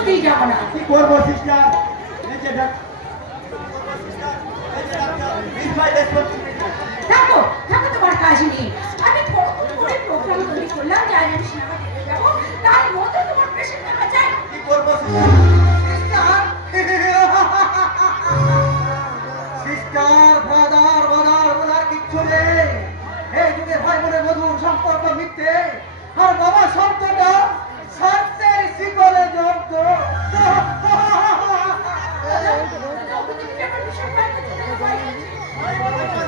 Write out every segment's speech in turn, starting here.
কিছুতেই যাব না। কি করবো সিস্টার? থাকো থাকো, তোমার কাজ নেই। আমি করে প্রোগ্রাম তৈরি করলাম যে আমি সিনেমা দেখতে যাবো, তার মধ্যে তোমার পেশেন্ট দেখা যায়। কি করবো sister? Sister brother brother brother কিচ্ছু নেই। এই যুগে ভাই বোনের মধুর সম্পর্ক মিথ্যে, আর বাবা শব্দটা সত্যের শিকলে জব্দ।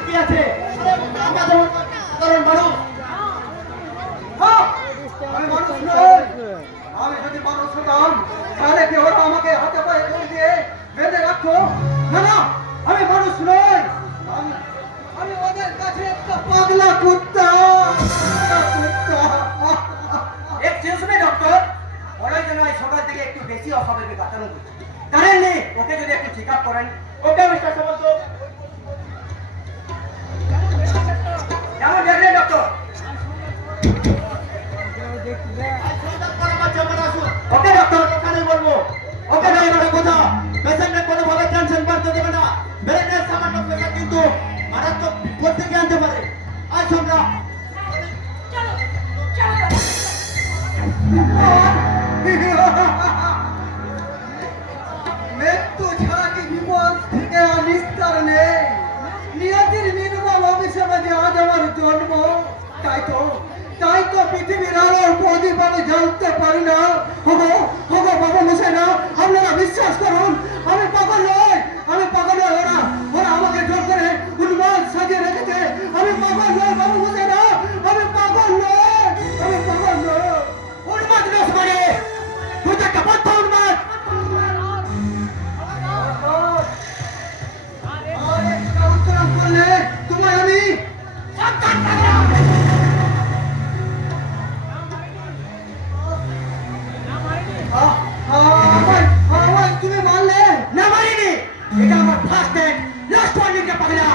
কি আছে আমরা যেমন সাধারণ মানুষ। আমি মানুষ নই। আমি যদি মানুষ হতাম তাহলে কি ওরা আমাকে হাতে পায়ে দড়ি দিয়ে বেঁধে রাখতো? না না, আমি মানুষ নই। আমি ওদের কাছে একটা পাগলা কুত্তা। এক্সকিউজ মি ডক্টর, ওরাই যেন এই সকাল থেকে একটু বেশি অস্বাভাবিক আচরণ করছে। কারণ নেই, ওকে যদি একটু চেক আপ করেন। ওকে মিস্টার সামন্ত, কেমন দেখলেন ডক্টর? ওকে ডক্টর, ওখানে বলবো। ওকে না, এবারে কথা পেশেন্টের কোনোভাবে টেনশন বাড়তে দেবে না। ব্রেনের সামান্য প্রেশার কিন্তু মারাত্মক বিপদ থেকে আনতে পারে। আজ আমরা মৃত্যু ছাড়া কি বিপদ থেকে নিস্তার নেই? নিয়তির নির্মম অভিশাপে যে আজ আমার জন্ম। তাই তো পৃথিবীর আলোর প্রদীপ আমি জ্বালতে পারি না। হবো হবো বাবা মশাই না, আপনারা বিশ্বাস করুন আমি পাগল নই। আমি পাগল নই, ওরা ওরা আমাকে জোর করে উন্মাদ সাজিয়ে রেখেছে। আমি পাগল নই বাবা মশাই না, আমি পাগল নই। আমি পাগল নই। উন্মাদ রস মানে তুই তো একটা বদ্ধ উন্মাদ। আর একটা উত্তরণ করলে তোমায় আমি তুমি মানলে না? মানিনি। এটা আমার ফার্স্ট এন্ড লাস্ট ওয়ার্নিং কে পাগলা।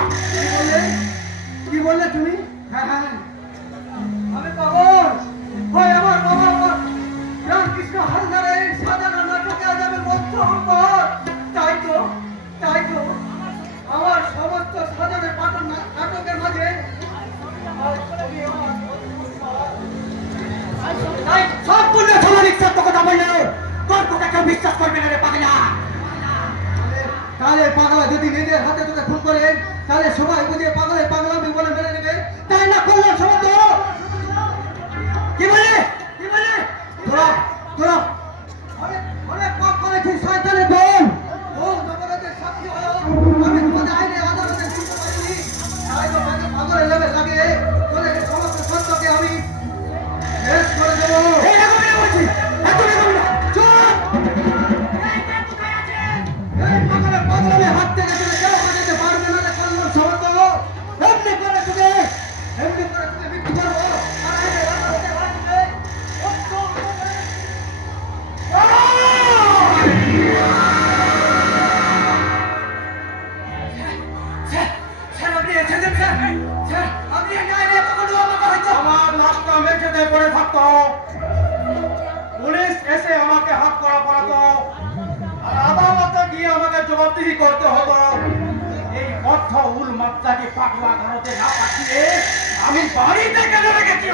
কি বললে তুমি? হ্যাঁ হ্যাঁ, আমি পাগল। হয় আমার বাবা রামকৃষ্ণ হালদারের সাজানো নাটকে আজ আমি মধ্য অঙ্গর। তাই তো আমার সমস্ত সাজানো নাটকের মাঝে সম্পূর্ণ সমানিক কথা বললে তোর কথা কেউ বিশ্বাস করবে না রে পাগলা। তাহলে পাগলা যদি নিজের হাতে তোকে খুন করে তাহলে সবাই বুঝে পাগলের পাগলামি বলে মেনে নেবে, তাই না? করলাম সমাজ কি বলে তোরা তোরা অনেক পাপ করেছিস শয়তানের দল। ও জগতের সাক্ষী হলো আমি তোমাদের আইনে আদালতে দিতে পারিনি। তাই তো পাগলের লেবে লাগে তোদের সমস্ত সত্যকে আমি শেষ করে দেবো। পাগলের হাত থেকে তুমি কেউ বাঁচাতে পারবে না রে কল্লোল সমন্ত। এমনি করে তুমি মৃত্যু করবো। আমার লাশটা মেঝেতে পড়ে থাকতো, পুলিশ এসে আমাকে হাত করা পড়াতো, আর আদালতে গিয়ে আমাকে জবাবদিহি করতে হতো। এই অর্থ উল মাত্রাকে পাগলা ঘরতে না পাঠিয়ে আমি বাড়িতে কেন রেখেছি?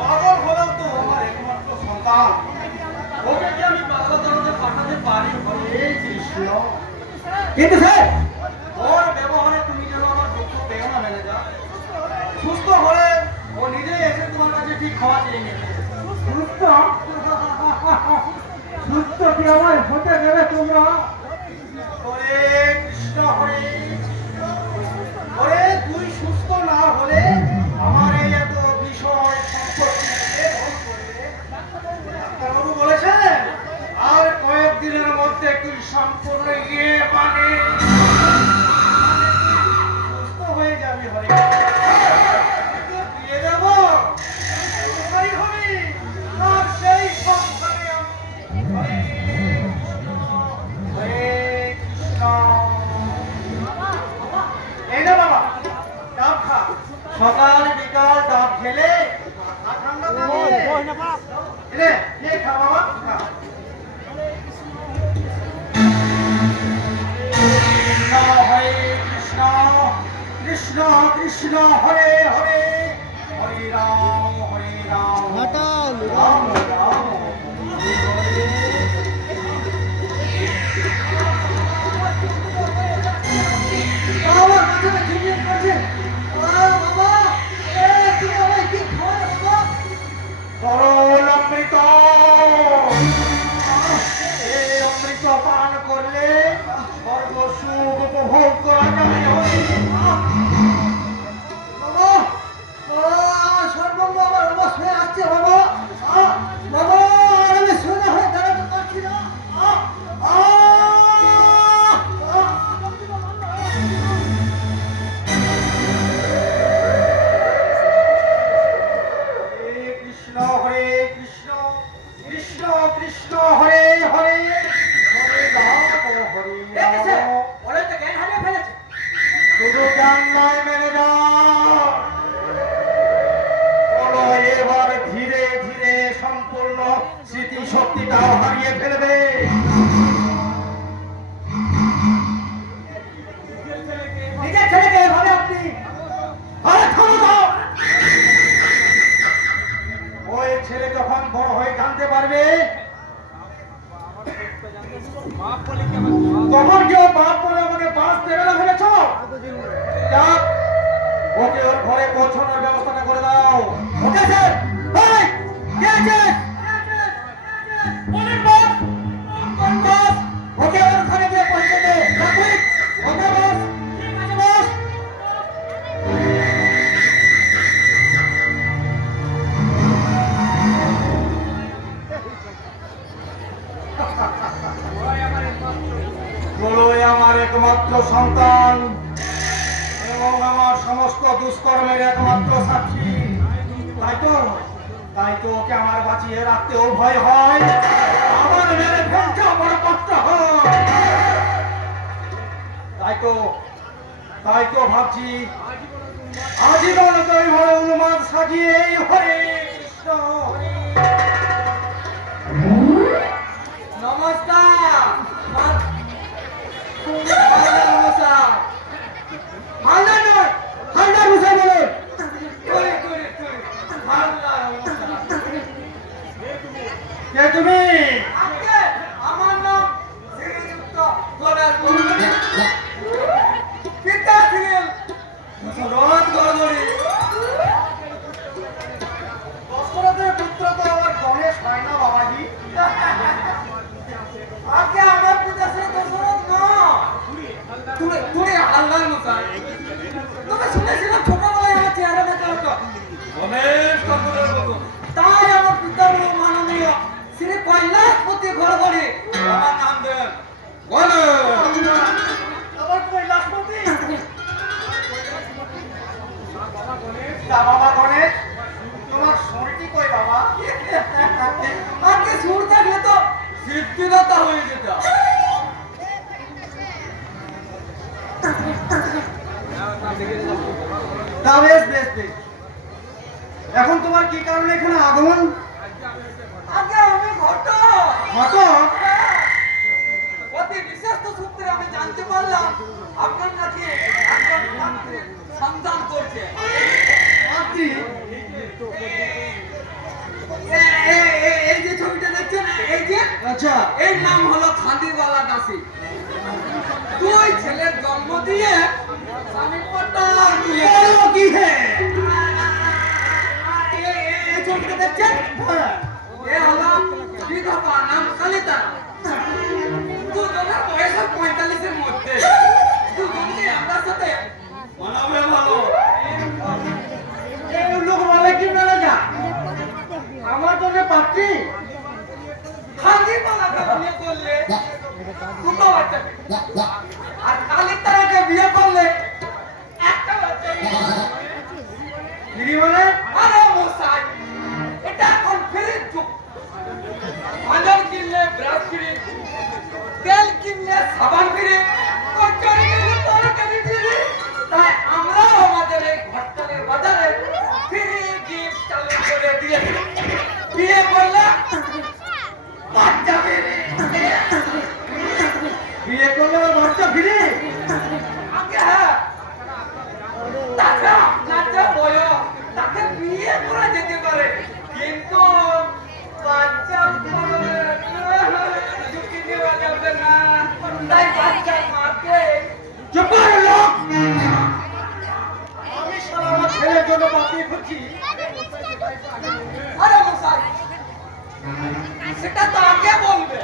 পাগল হলেও তো আমার একমাত্র সন্তান, ওকে কি আমি আদালতে পাঠাতে পারি? কিন্তু স্যার ওর ব্যবহারে তুমি যেন আমার দুঃখ পেও না ম্যানেজার। সুস্থ হলে ও নিজেই এসে তোমার কাছে ঠিক খাওয়া চেয়ে নিয়েছে। সুস্থ কি আমার হতে দেবে তোমরা? হরে কৃষ্ণ হরে হরে, তুই সুস্থ না হলে আমার এই এত বিষয় সম্পত্তি ডাক্তারবাবু বলেছেন আর কয়েকদিনের মধ্যে তুই সম্পূর্ণ মানে সুস্থ হয়ে যাবি। হরে দিয়ে দেবো আর সেই সংসারে আমি হরে কৃষ্ণ। এই না বাবা কৃষ্ণ হরে হরে হরে রাম রাম রাম বাবা কাছে ঝিমিয়ে পড়ছে বাবা তুমি আমায় কি খাওয়ালে বাবা তরল অমৃত এই অমৃত পান করলে স্বর্গ সুখ উপভোগ করা যাবে বাবা সর্বঙ্গ আমার অবশ্যই আসছে বাবা বাবা আমি সোজা হয়ে দাঁড়াতে পারছি না কৃষ্ণ হরে কৃষ্ণ কৃষ্ণ কৃষ্ণ হরে হরে হরে রাম হরে রাম ওরা তো জ্ঞান হারিয়ে ফেলেছে। শুধু জ্ঞান নয় মেনে যাও বলো এবার ধীরে ধীরে সম্পূর্ণ স্মৃতি শক্তিটাও হারিয়ে ফেলবে নিজের ছেলেকে এভাবে আপনি ওই ছেলে যখন বড় হয়ে জানতে পারবে তখন কেউ বাপ বলে আমাকে বাস দেবে না ভেবেছ যাক ওকে ওর ঘরে পৌঁছানোর ব্যবস্থাটা করে দাও ওকে স্যার কে আছে ওকে ওর ঘরে গিয়ে পৌঁছে দে ওকে বস বস বলোই আমার একমাত্র সন্তান এবং আমার সমস্ত দুষ্কর্মের একমাত্র সাক্ষী তাই তো ওকে আমার বাঁচিয়ে রাখতেও ভয় হয় আমার মেরে ফেলতেও বড় কষ্ট হয় তাই তো ভাবছি আজীবন তো এইভাবে উন্মাদ সাজিয়ে এই হরে কৃষ্ণ হরে নমস্কার তুমি আমার নাম শ্রীযুক্ত গণেশ পিতা ছিলেন রথ গড়গড়ি দশরথের পুত্র তো আমার গণেশ হয় না বাবাজি আগে আমার পিতা ছিল দশরথ না তুমি আল্লাহর মশাই তুমি শুনেছিলাম ছোটবেলায় আমার চেহারা দেখা হতো গণেশ ঠাকুরের মতো তাই আমার পিতার মাননীয় শ্রী কৈলাসপতি গড়গড়ি আমার নাম দেন গণেশ আমার কৈলাসপতি বাবা গণেশ তোমার শরীরটি কই বাবা আগে সুর থাকলে তো সিদ্ধিদাতা হয়ে যেত বেশ বেশ বেশ এখন তোমার কি কারণে এখানে আগমন আগে আমি ঘটক অতি বিশেষ সূত্রে আমি জানতে পারলাম আপনার নাকি একজন ছাত্রী সন্ধান করছে এই যে ছবিটা দেখছেন এই যে আচ্ছা এর নাম হলো খাদিওয়ালা দাসী দুই ছেলের জন্ম দিয়ে স্বামী পট্টার কি হে এই ছবিটা দেখছেন এ হলো বিধবা নাম কালিতা দুজনের বয়স 45 এর মধ্যে দুজনকে আমার সাথে মানাবে ভালো এই লোক বলে কি মেলে যা আমার জন্য পাত্রী খাদিওয়ালাকে বিয়ে করলে দুটো বাচ্চা আর কালিতাকে বিয়ে করলে একটা বাচ্চা মানে আরে মশাই এটা এখন ফিরে যুগ বাজার কিনলে ব্রাশ ফিরে তেল কিনলে সাবান ফিরে তরকারি কিনলে তরকারি ফিরে তাই আমরাও আমাদের এই ঘটকালের বাজারে ফিরে গিফট চালু করে দিয়ে বিয়ে করলে বাচ্চা ফিরে বিয়ে করলে বাচ্চা ফিরে আগে হ্যাঁ তাছাড়া তাই বাচ্চার মাকে চুপ কর লোক। আমি শালা আমার ছেলের জন্য পাঠিয়ে খুঁজছি। আরে মশাই, সেটা তো আগে বলবে।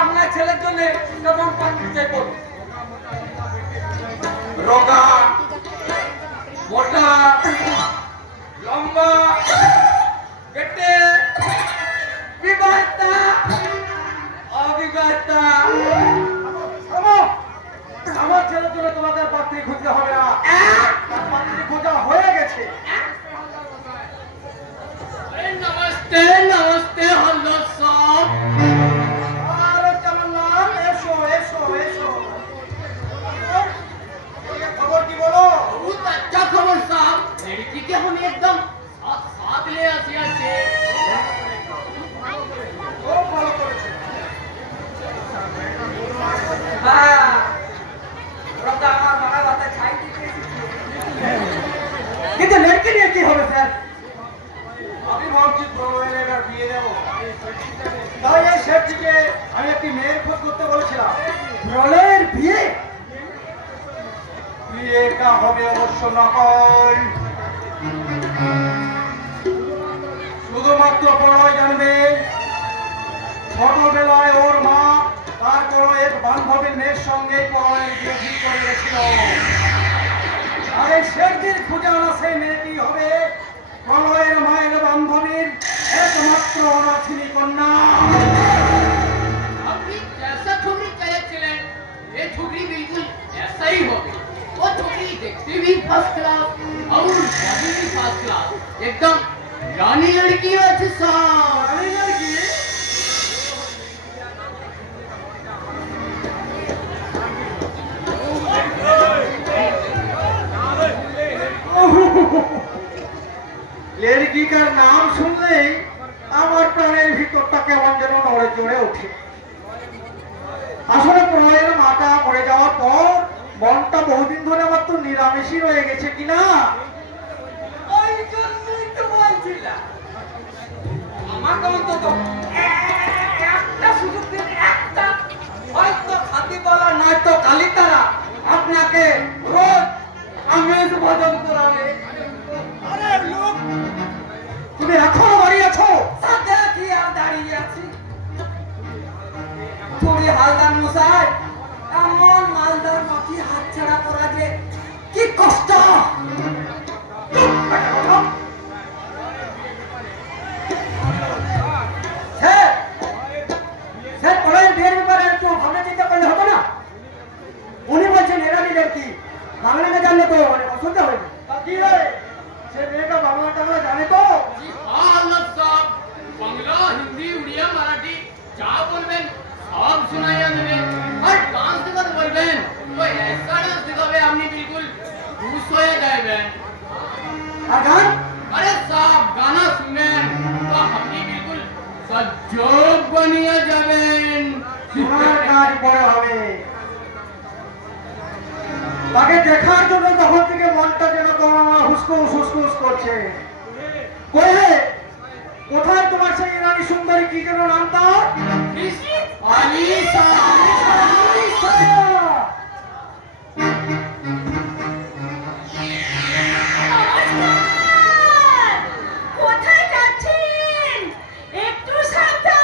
আপনার ছেলের জন্য কেমন পাঠিয়ে চাই বলুন। রোগা, মোটা, লম্বা, গেটে, বিবাহিতা, অবিবাহিতা। আমার ছেলের জন্য তোমাদের পাত্রী খুঁজতে হবে না, পাত্রী খোঁজা হয়ে গেছে। नमस्ते नमस्ते हल्लो साहब। আরে জামাললাল, এসো এসো এসো। খবর কি বলো? बहुत अच्छा खबर साहब। लड़की के हम एकदम साथ साथ ले आसी आछे। খুব ভালো করেছে। হ্যাঁ, ওরা তো আমার মারা ভাতে ছাই দিতে এসেছে। কিন্তু লড়কি নিয়ে কি হবে স্যার? আমি ভাবছি প্রলয়ের এবার বিয়ে দেবো। তাই এই শেঠজিকে আমি একটি মেয়ের খোঁজ করতে বলেছিলাম। প্রলয়ের বিয়ে? বিয়েটা হবে অবশ্য নকল। শুধুমাত্র প্রলয় জানবে ছোটবেলায় ওর মা তার কোনো এক বান্ধবীর মেয়ের সঙ্গে প্রলয়ের বিয়ে ঠিক করে গেছিল। আর এই শেঠজির খুঁজে আনা সেই মেয়েটি হবে প্রলয়ের মায়ের বান্ধবীর একমাত্র অনাথিনী কন্যা। আপনি जैसा छोकरी चाहे चलें, ये छोकरी बिल्कुल ऐसा ही होगी। वो छोकरी देखती भी फर्स्ट क्लास और बॉडी भी फर्स्ट क्लास, एकदम रानी लड़की है साहब। রানী লড়কি? লড়কিকার নাম শুনলেই আমার প্রাণের ভিতরটা কেমন যেন নড়ে চড়ে ওঠে। আসলে প্রলয়ের মাটা মরে যাওয়ার পর মনটা বহুদিন ধরে আমার তো নিরামিষই রয়ে গেছে কিনা, ওই জন্যই তো বলছিলাম আমাকে অন্তত একটা সুযোগ দিন, একটা, হয়তো খাতিপালা নয়তো কালিতারা আপনাকে রোজ আমেজ ভোজন করাবে। আরে লোক, তুমি এখনো দাঁড়িয়ে আছো? সাথে কি আর দাঁড়িয়ে আছি? তুমি হালদার মশাই, এমন মালদার মাটি হাতছাড়া করা যে কি কষ্ট। স্যার, প্রলয়ের বিয়ের ব্যাপারে একটু ভাবনা চিন্তা করলে হতো না? উনি বলছেন এরা নিলেন কি বাংলা না জানলে তো অনেক অসুবিধা হয়ে যায়। কি রে, সে মেয়েটা বাংলা টাংলা জানে তো? जी हाँ अल्लाह साहब, बांग्ला हिंदी उड़िया मराठी जा बोलबेन सब सुनाइया देबे और डांस दिखाते बोलबेन तो ऐसा डांस दिखाबे আপনি बिल्कुल खुश হয়ে যাবেন। আর গান? अरे साहब गाना सुनेन तो আপনি बिल्कुल सजग बनिया যাবেন। শোনার কাজ পরে হবে। তাকে দেখার জন্য তখন থেকে মনটা যেন তোমার হুসকুস হুসকুস করছে। কই রে, কোথায় তোমার সেই রানী সুন্দরী, কি যেন নাম তার? আলিশা। আলিশা! নমস্কার! কোথায় যাচ্ছেন? একটু সাবধান!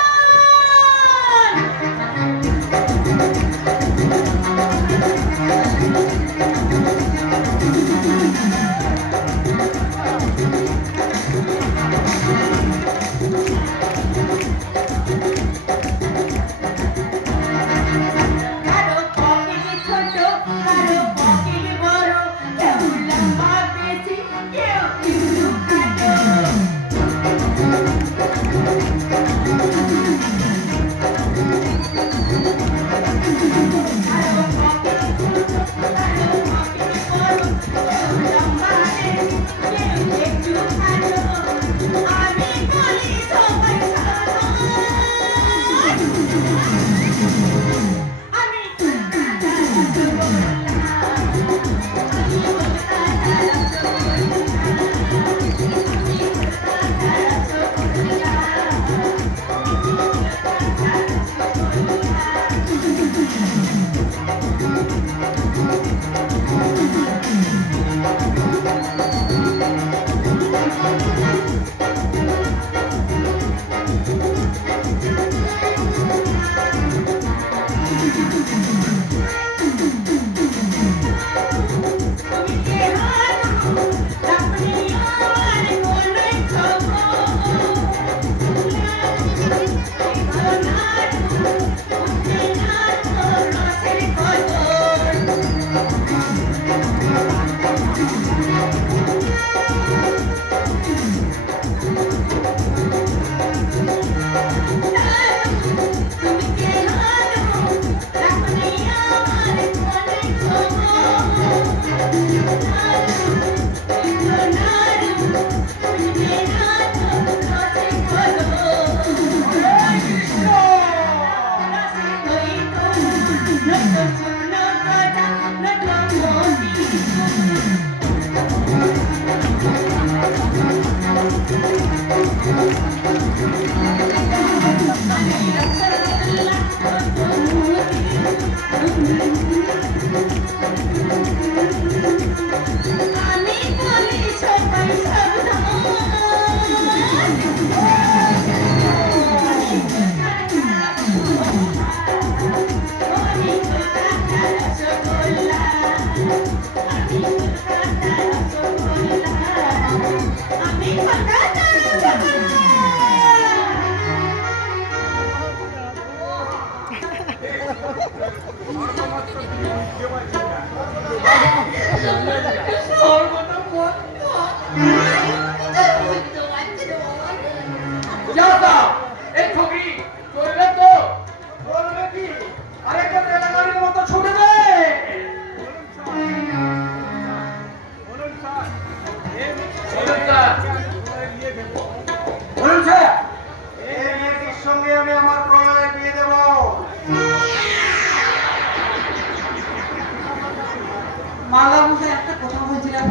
মালা মুখে একটা কথা বলছিলাম,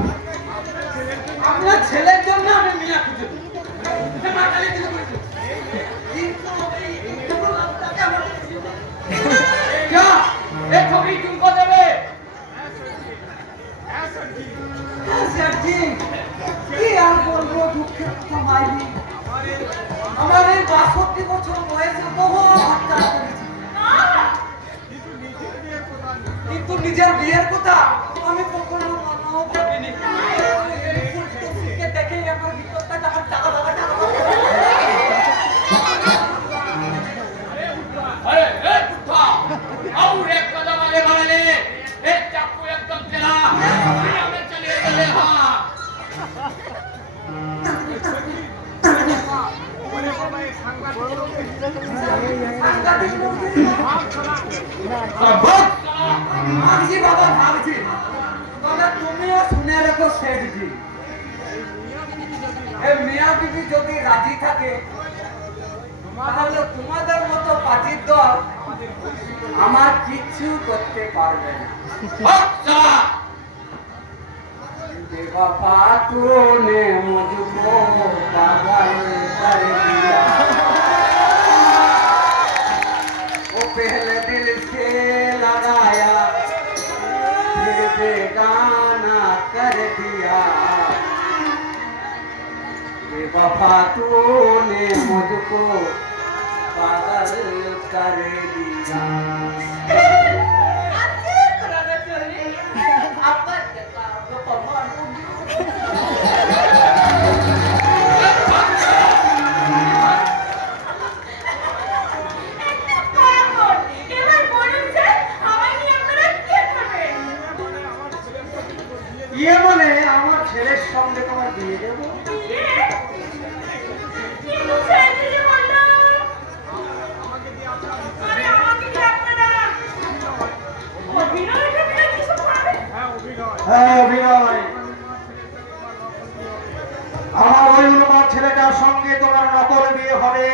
আপনার ছেলের জন্য আমি মিয়া খুঁজে দিই। क्या एक छोकरी तुमको देवे কি আর বলবো, দুঃখের কথা মাইরি। আমার এই ৬২ বছর বয়সে বহু হত্যা করেছি, কিন্তু নিজের বিয়ের কথা আমি কখনো মানাও ভাবিনি। দেখে আমার ভিতরটা টাকা টাকা টাকা টাকা। अरे ए पुट्ठा और एक कदम आगे बढ़ ले एक चाकू एकदम चला हमें चले चले हां ভাগজি বাবা ভাগজি, তবে তুমিও শুনে রেখো শেঠজি, এই মিয়া বিবি যদি রাজি থাকে তাহলে তোমাদের মতো পার্টির দল আমার কিচ্ছু করতে পারবে না। अच्छा बेवफा तूने मुझको पागल कर दिया, वो पहले दिल से लगाया फिर बेगाना कर दिया, बेवफा तूने मुझको पागल कर दिया। ইয়ে বলে আমার ছেলের সঙ্গে তোমার বিয়ে দেবো। হ্যাঁ অভিনয়, আমার ওই আমার ছেলেটার সঙ্গে তোমার নকল বিয়ে হবে,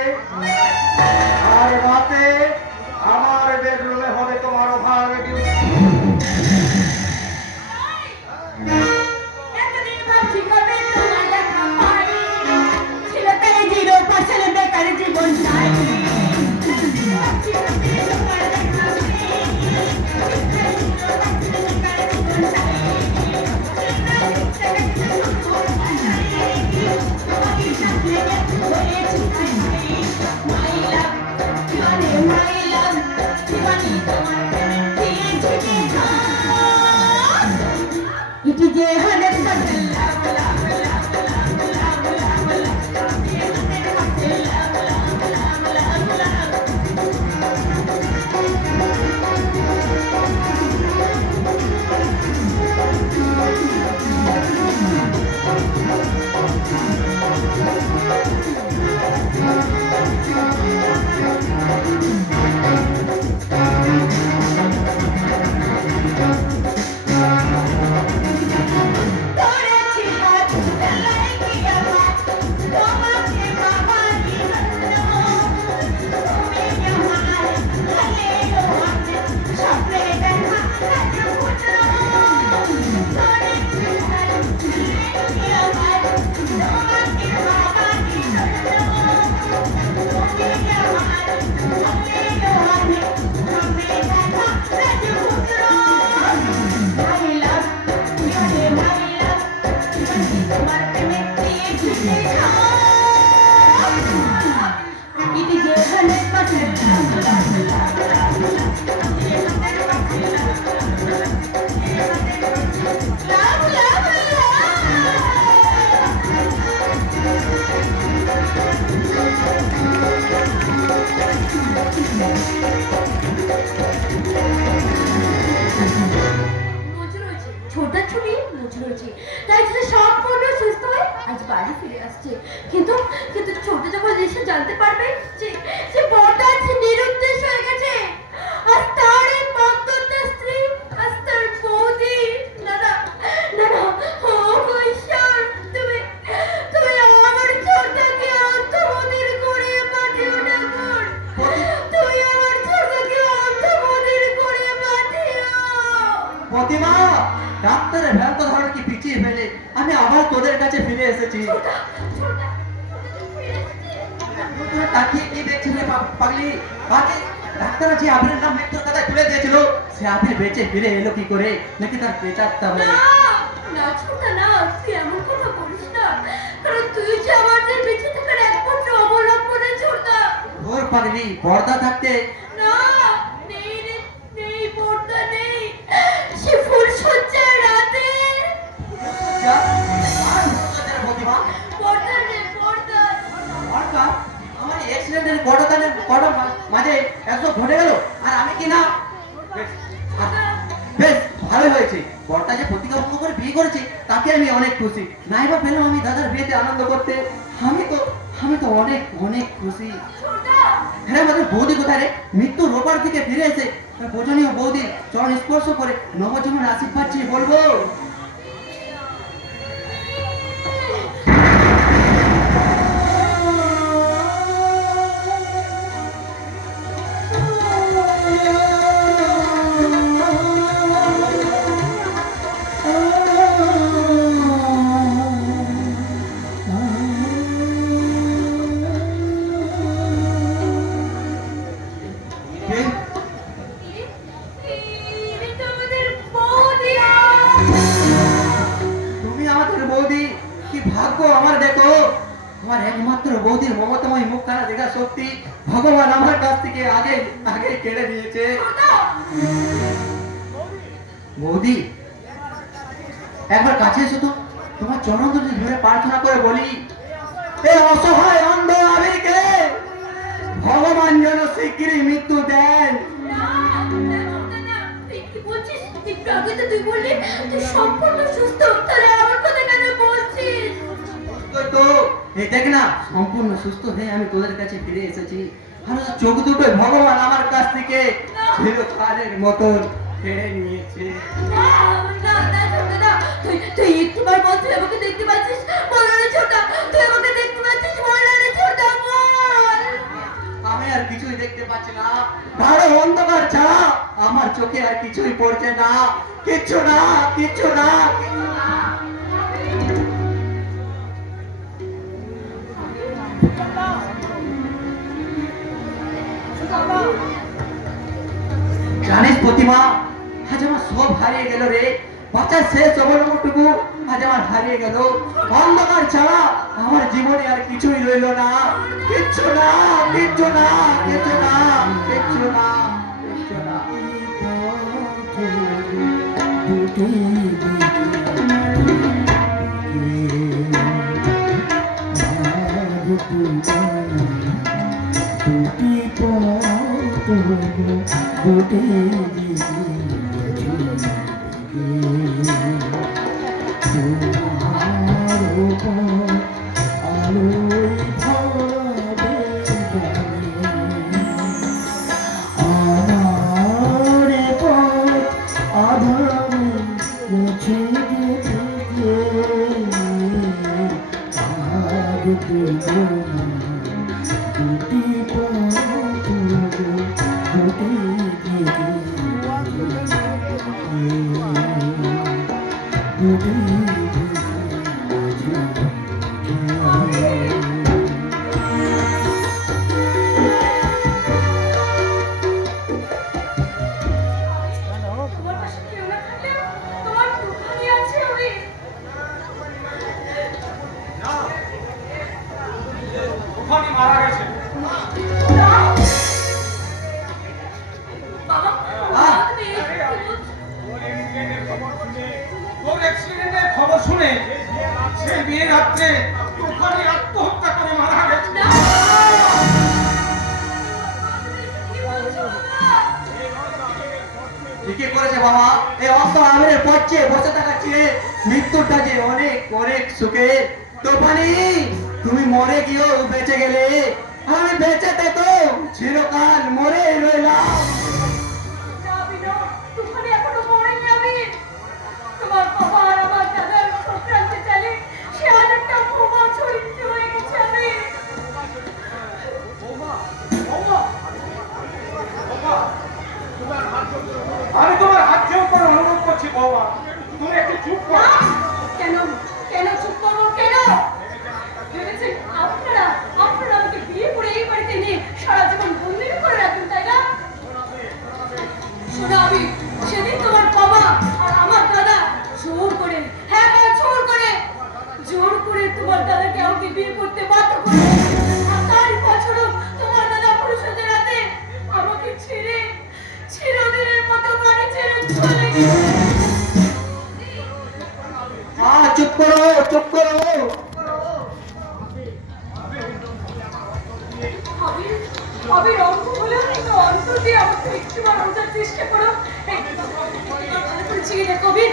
আর রাতে আমার বেডরুমে হবে তোমার ওভার ডিউটি। My love, যে হানে পাশে লাভ লাভ লাভ লাভ লাভ লাভ লাভ যে হানে পাশে লাভ লাভ লাভ লাভ লাভ করেছি হাত গলায় কি আমার তোমাকে বাবা নিরন্ন তুমি আমার ভালে লোহাতে স্বপ্নে দেখা রাজপুত্র করেছি হাত গলায় কি আমার তোমাকে বাবা নিরন্ন তুমি আমার ভালে লোহাতে স্বপ্নে দেখা রাজপুত্র I love you, my love. তোমার প্রেমে দিয়েছি ইতি যে হানে পাশে লাভ লাভ লাভ লাভ লাভ লাভ ছোটা ছুটি মুছ রয়েছে তাই সে সম্পূর্ণ সুস্থ হয়ে আজ বাড়ি ফিরে আসছে কিন্তু কিন্তু ছোট যখন এসে জানতে পারবে যে যে বড়টা আছে নিরুদ্দেশ হয়ে গেছে আর তার এই মন্তব্য স্ত্রী আর তার বৌদি না না না না ও ঈশ্বর তুমি তুমি আমার ছোটটাকে অন্তমোদির করে পাঠিও না বোন তুই আমার ছোটটাকে অন্তমোদির করে পাঠিও প্রতিমা ডাক্তারের ভ্রান্ত ধারণা কি পিছিয়ে ফেলে আমি আবার তোদের কাছে ফিরে এসেছি ছোটা ছোটা তোরা তাকিয়ে কি দেখছিস পাগলি বাকি ডাক্তার যে আবিরের নাম মৃত্যুর কথা তুলে দিয়েছিল সে আবির বেঁচে ফিরে এলো কি করে নাকি তার পেটারটা না না ছোটা না তুই এমন কথা বলিস না কারণ তুই যে আমাদের বেঁচে থাকার একমাত্র অবলম্বনে ছোটা ওর পাগলি পর্দা থাকতে না নেই রে নেই পর্দা নেই সে ফুল সজ্জার রাতে যা আর তোদের প্রতিমা পর্দা রে পর্দা পর্দা আমার অ্যাক্সিডেন্টের ঘটনার মাঝে একশো ঘটে গেল আর আমি কি না বেশ ভালো হয়েছে বরটা যে প্রতিজ্ঞাভঙ্গ করে বিয়ে করেছে তাকে আমি অনেক খুশি নাইবা পেলাম আমি দাদার বিয়েতে আনন্দ করতে আমি তো অনেক অনেক খুশি ছোটা হ্যাঁ আমাদের বৌদি কোথায় রে মৃত্যু রোববার থেকে ফিরে এসে তার পূজনীয় বৌদি চরণ স্পর্শ করে নবজন্মের আশীর্বাদ চেয়ে বলবো কে? এই তো আমাদের বৌদি তুমি আমাদের বৌদি কি ভাগ্য আমার দেখো আমার একমাত্র বৌদির মমতাময় মুখখানা দেখা সত্যি ভগবান আমার কাছ থেকে আগে আগে কেড়ে নিয়েছে ছোটা বৌদি একবার কাছে এসো তো তোমার চরণ দুটি ধরে প্রার্থনা করে বলি এ অসহায় অন্ধ আবিরকে ভগবান যেন শিগগিরই মৃত্যু দেন না না না তুই কি বলছিস একটু আগে তো তুই বললি তুই সম্পূর্ণ সুস্থ তাহলে আমার কথা কেন বলছিস তো এই দেখ না সম্পূর্ণ সুস্থ হয়ে আমি তোদের কাছে ফিরে এসেছি আর চোখ দুটো ভগবান আমার কাছ থেকে চিরকালের মতন কেড়ে নিয়েছে না না না ছোটা না তুই তুই একটিবার বল তুই আমাকে দেখতে পাচ্ছিস বল না ছোটা তুই আমাকে দেখতে পাচ্ছিস বল না ছোটা বল আমি আর কিছুই দেখতে পাচ্ছি না গাঢ় অন্ধকার ছাড়া আমার চোখে আর কিছুই পড়ছে না কিচ্ছু না কিচ্ছু না জানিস প্রতিমা আজ আমার সব হারিয়ে গেল রে বাচ্চার শেষ অবলম্বনটুকু আজ আমার হারিয়ে গেল অন্ধকার ছাড়া আমার জীবনে আর কিছুই রইল না কিচ্ছু না কিচ্ছু না কিচ্ছু না কিচ্ছু না কিচ্ছু না দুটি তোমার পাশে কেউ না থাকলেও তোমার দুখানি আছে আমি। ওখানে মারা গেছে। বাবা, তুমি ওর অ্যাক্সিডেন্টের খবর শুনে সেই বিয়ের রাত্রে ওখানে আত্মহত্যা করে মারা গেছে। না। কি বলছো বাবা? ঠিকই করেছে বাবা। এই অন্ত আমিরের পড়ছে বসে থাকা চেয়ে মৃত্যুটা যে অনেক অনেক সুখে। তোফানি, তুমি মরে গিয়েও বেঁচে গেলে, আমি বেঁচেতে তো চিরকাল মরেই রইলাম। না বিনো, তুফানে এখনো মরেনি আমি। তোমার বাবা আর আমার দাদার সংক্রান্তি চালে সে আরেকটা বোমা ছড়িয়ে হয়ে গেছে আমি। আমি তোমার হাত জোর করে অনুরোধ করছি বাবা, তুমি একটু চুপ না, করো। কেন কেন চুপ করবো কেন? ভেবেছেন আপনারা আপনারা আমাকে বিয়ে করে এই বাড়িতে নিয়ে সারা জীবন বন্দি করে রাখবেন, তাই না? শোনো আমি সেদিন তোমার বাবা আর আমার দাদা জোর করে, হ্যাঁ হ্যাঁ জোর করে তোমার দাদাকে আমাকে বিয়ে করতে বাধ্য করে। আর তার বছরও তোমার দাদা পুরুষদের রাতে আমাকে ছেড়ে চিরদিনের মতো বাড়ি ছেড়ে চলে গেছে। চুপ করো, চুপ করো। আমি অঙ্ক হলেও কিন্তু অন্তর দিয়ে আমাকে একটুবার বোঝার চেষ্টা করো। এই, ভালো করে চিনি না কবির।